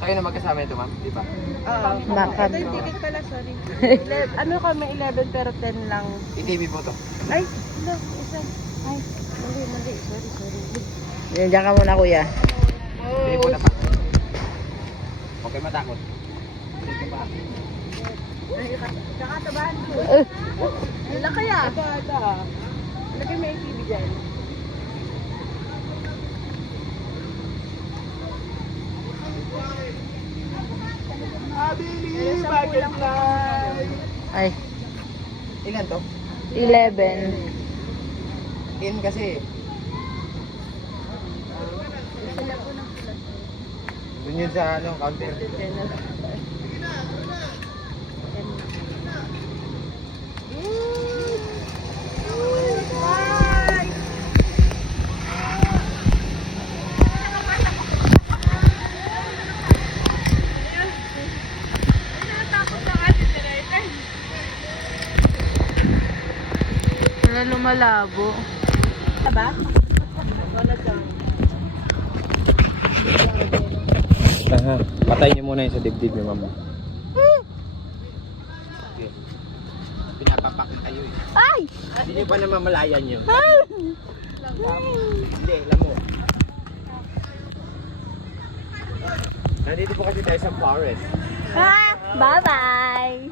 Kayo na magkasama ito, ma'am? Di ba? Bakit? Ito yung ticket pala, sorry. Ano kami, 11 pero 10 lang. I-TV po to. Ay, no, isa. Ay, mali. Sorry. Diyan ka muna, kuya. Hindi po na pa. Huwag kayo matakot. Kakatabahan ko. Ilan kaya? Ito. Lagay may TV dyan. Ay, Ilan to? 11. In kasi. Doon yun sa counter. Wala lumalabo. Ba? Aha, patayin niyo muna yung sa dibdib niyo, ma'am. Pinapapak na kayo eh. Ay! Hindi niyo pa namamalayan yun. Hindi, alam mo. Nandito po kasi tayo sa forest. Ha! Bye-bye!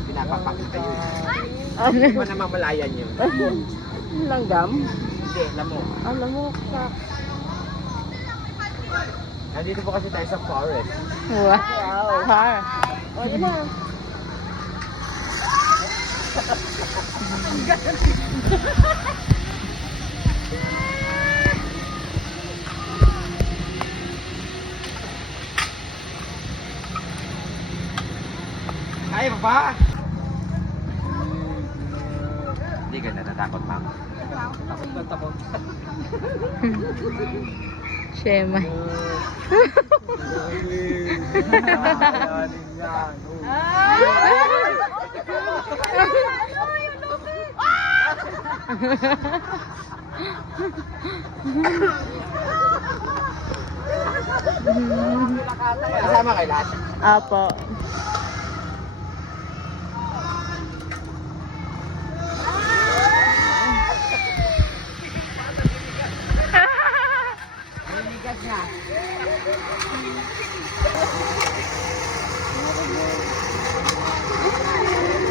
Pinapapak na kayo eh. Ano? Hindi pa namamalayan yun. Langgam? Hindi, alam mo. Alam mo, Nandito po kasi tayo sa forest. Wow! Har! O, di ba? Ay, baba! Hindi ka natatakot, ma'am. Takot. Shema. Kasama kayo lahat? Apo.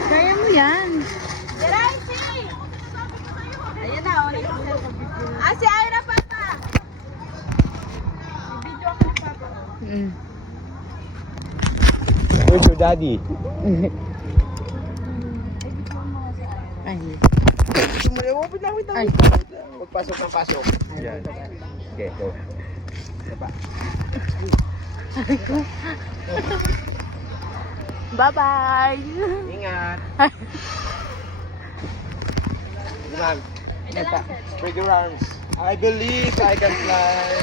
Kaya mo yan. Ayan na, ulit. Si Ira, Papa! Video ako ni Papa. Where's your daddy? Ay. Wait. Ay. Magpasok ng pasok. Yan. Okay, go. Baba. Bye-bye! Ingat. Ma'am, spread your arms. I believe I can fly.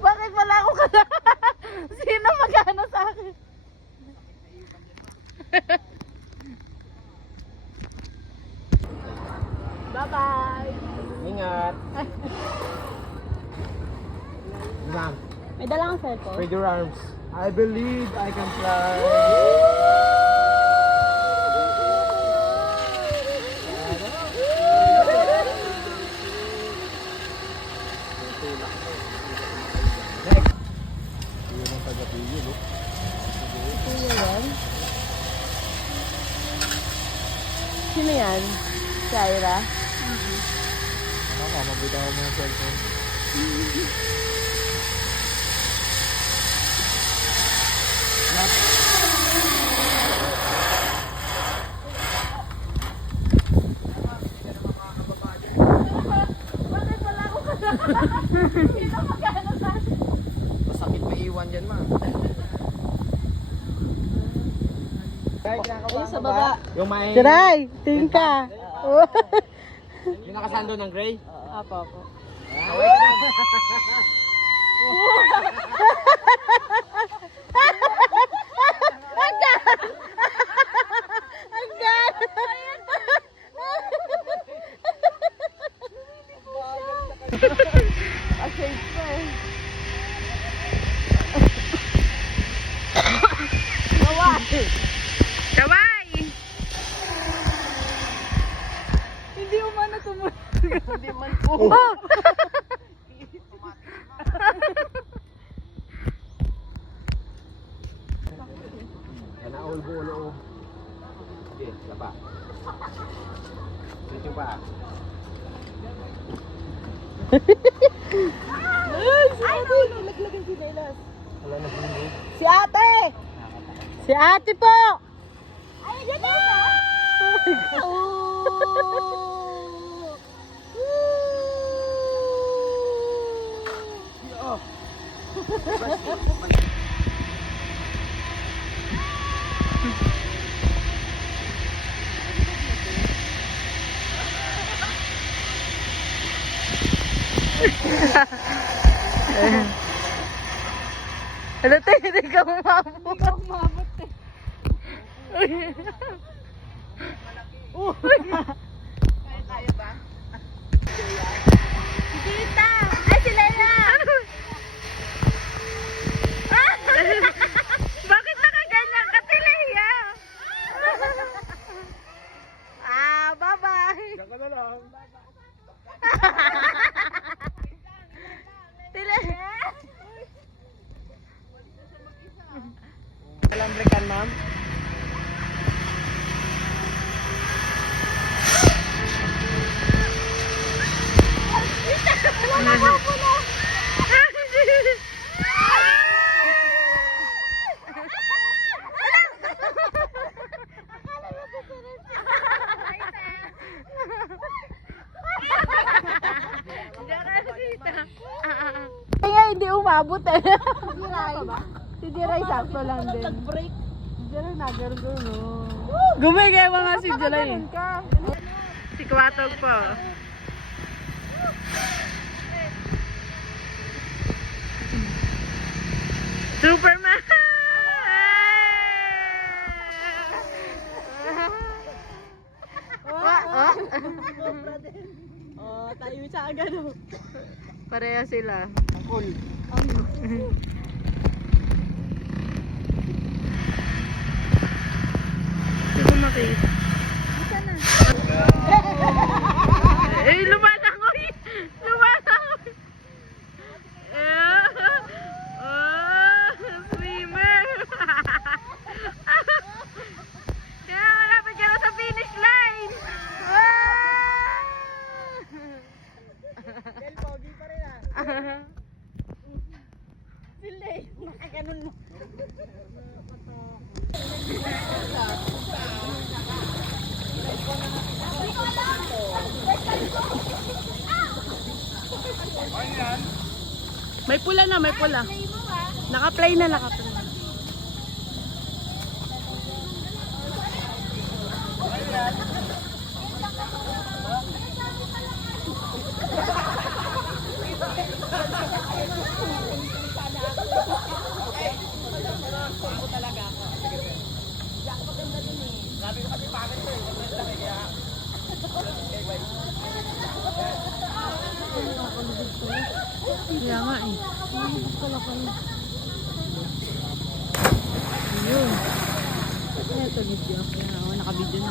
Bakit pala ako kala? Sino magano sa akin? Bye-bye! Ingat. Ma'am, May dala kang cellphone? spread your arms. I believe I can fly. Sino yan? Si Ira? Ano ka, mabitaw mo ng cellphone. Sino magkano sa akin? Masakit pa iwan dyan, ma. Ay, sa baba. Yung may... Siray, tingin ka. Yung nakasando ng gray? Apo. Away ka na. Kaway! Hindi umano tumunod. Hindi man po. Oh! Kanaol bulo. Sige, laba. Dito pa. Ay, no, laglagan si Nailas. Wala na hindi. Si ate! Si ate po! Ay, yan na! Ano tayo, hindi ka umabot. Hindi ka umabot eh. Tita! Ay, si Leia! Bakit nakaganyan ka, Leia? Bye-bye. Diyan ka na lang. Walang breakan, ma'am? Wala ka pula! Kaya hindi umabot eh. Si Diray sakto lang din. Nag-break. Diray nagargulo. Gumigay mga si Jalay. Si Kwatog po. Superman! Oh, tayo sa agad. Pareha sila. Cool. Hindi ko makita. Eh, lumalangoy! Lumalangoy! Swimmer! Kaya malapit ka na sa finish line! Del pogi pa rin Sila nakaganon mo. May pula na, may pula. Naka-play na, naka-play. Kaya nga eh. Ayun. Ito video. Kaya ako nakabidyo na.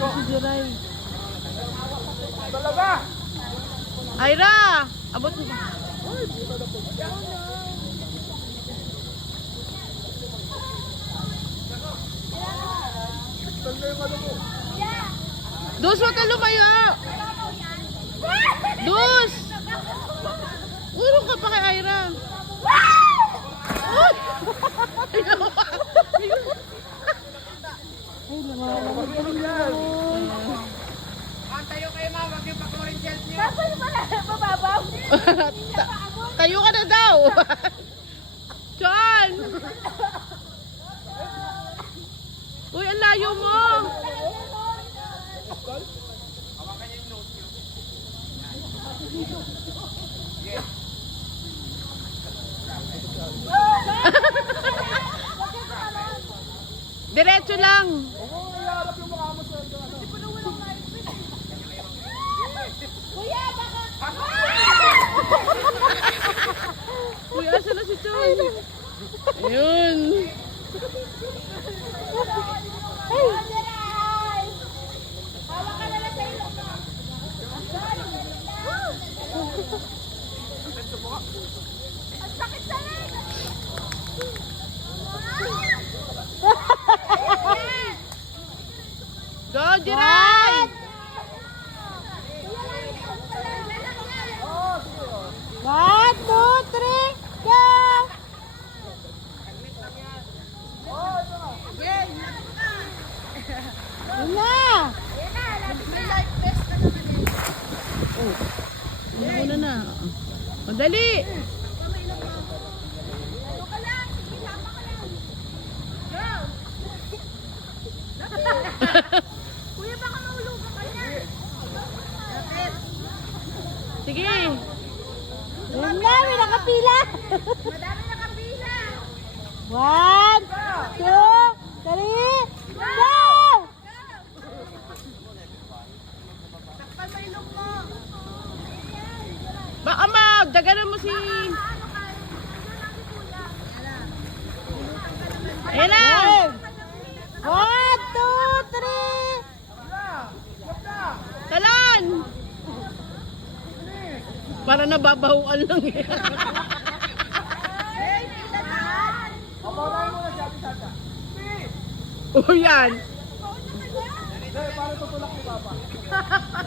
Si Jiray. Ira! Abot mo ba? Dus, huwag ka lumayo! Dus! Urong ka pa kay Ira. Uy! Tayo kayo ma, wag yung pakurin shelf niyo. Tayo ka na daw! John! Uy, ang layo mo! Diretso lang! Uy, asa na si John? Ayun! Go, Jiray! 1, 2, 3, go! Yun na! Una na. Madali! Kuya, baka mahulugan ka na. Sige! Yun na, may nakapila. Madami nakapila. 1, 2, 3, go! Takpan mo ilong mo. Baka daganan mo si... Ayan na! 1, 2, 3. Talan! Para nababahuan lang eh. Oh, yan.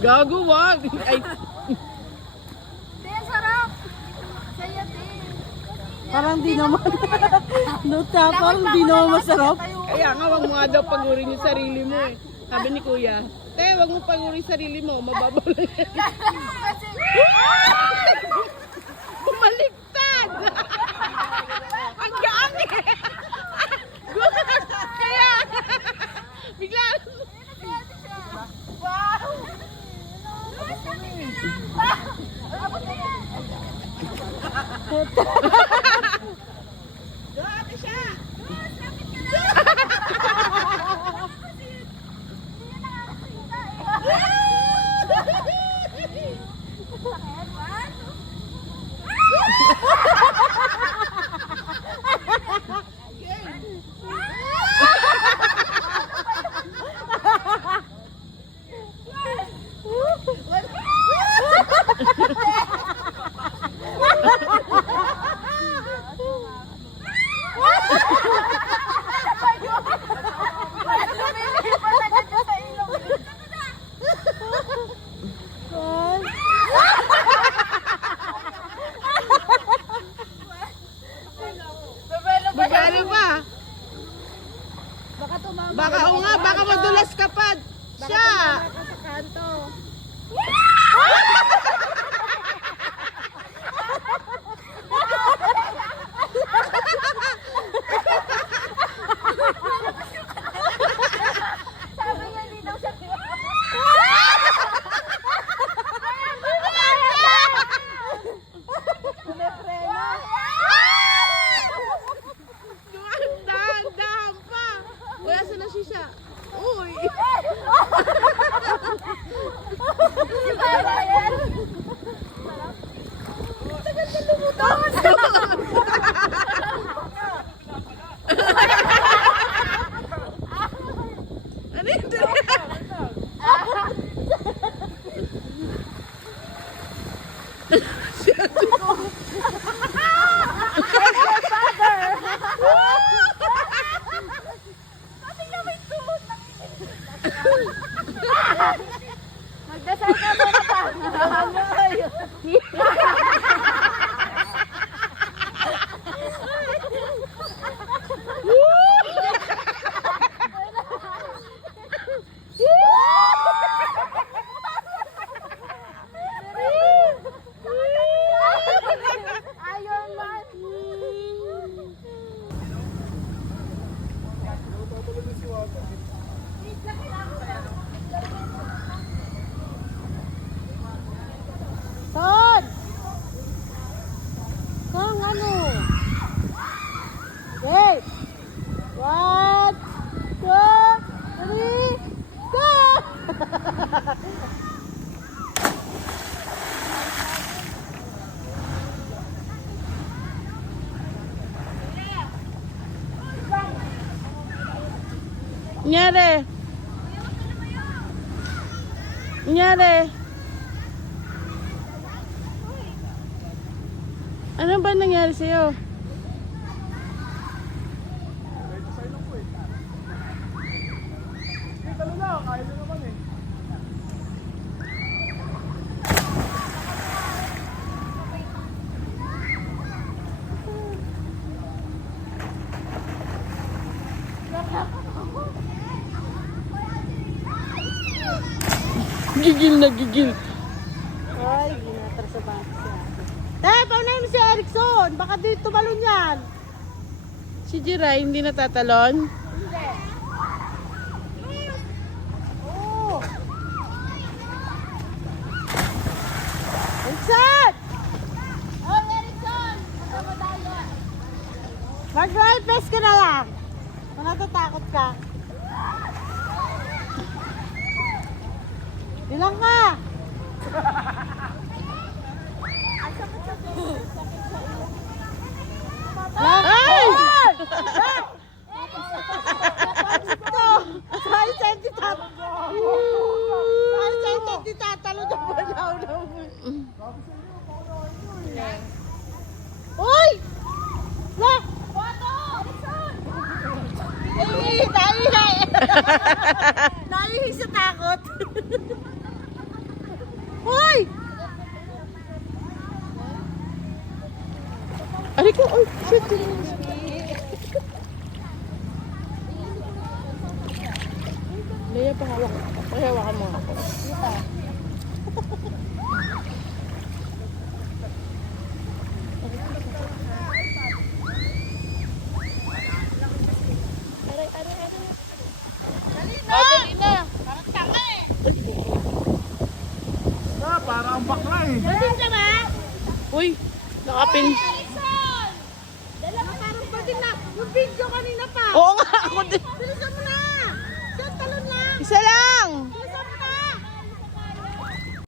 Gago, wag. Ay, Din, sarap. Saya din. Parang di naman. Nuta, parang di naman masarap. kaya nga, wag mo nga daw pagurin yung sarili mo eh. Sabi ni Kuya, te, wag mo pagurin sarili mo, mababaw lang yan. Kasi, Bumaliktad! Ang gaan eh! Kaya, bigla. wow. Lumas, lapit ka lang. Abot na yan. Grabe siya! Lumas, lapit ka lang. Sakit, what? Bugari pa. Baka tumama. Baka o nga, baka madulas ka pa. Siya! ka sa kanto. Sabi niya, hindi daw siya Dahan pa. Wala sa na siya. Uy! Para yan. 1, 2, 3, go! Nangyari? Nangyari? Ano ba nangyari sa'yo? Gigil na gigil. Ay, ginatras sa bangko siya. Paunahin mo si Erickson. Baka dito tumalon yan. Si Jiray hindi natatalon? Oo. Erickson! Oh, Erickson! Magkamadaya. Mag-right pass ka na lang. Kung natatakot ka. Bilang ka. Ay! Ito! Ay, saan di tatalo na balaw na mo. Uy! La! Naihi! Naihi sa takot. Uy! Ari ko, oh, shit. Leia, pahawakan mo ako. Dali na! Para ang bakla eh. Nandun ka ba? Uy, nakapin. Erickson! Parang pati na. Yung video kanina pa. Oo nga, ako din.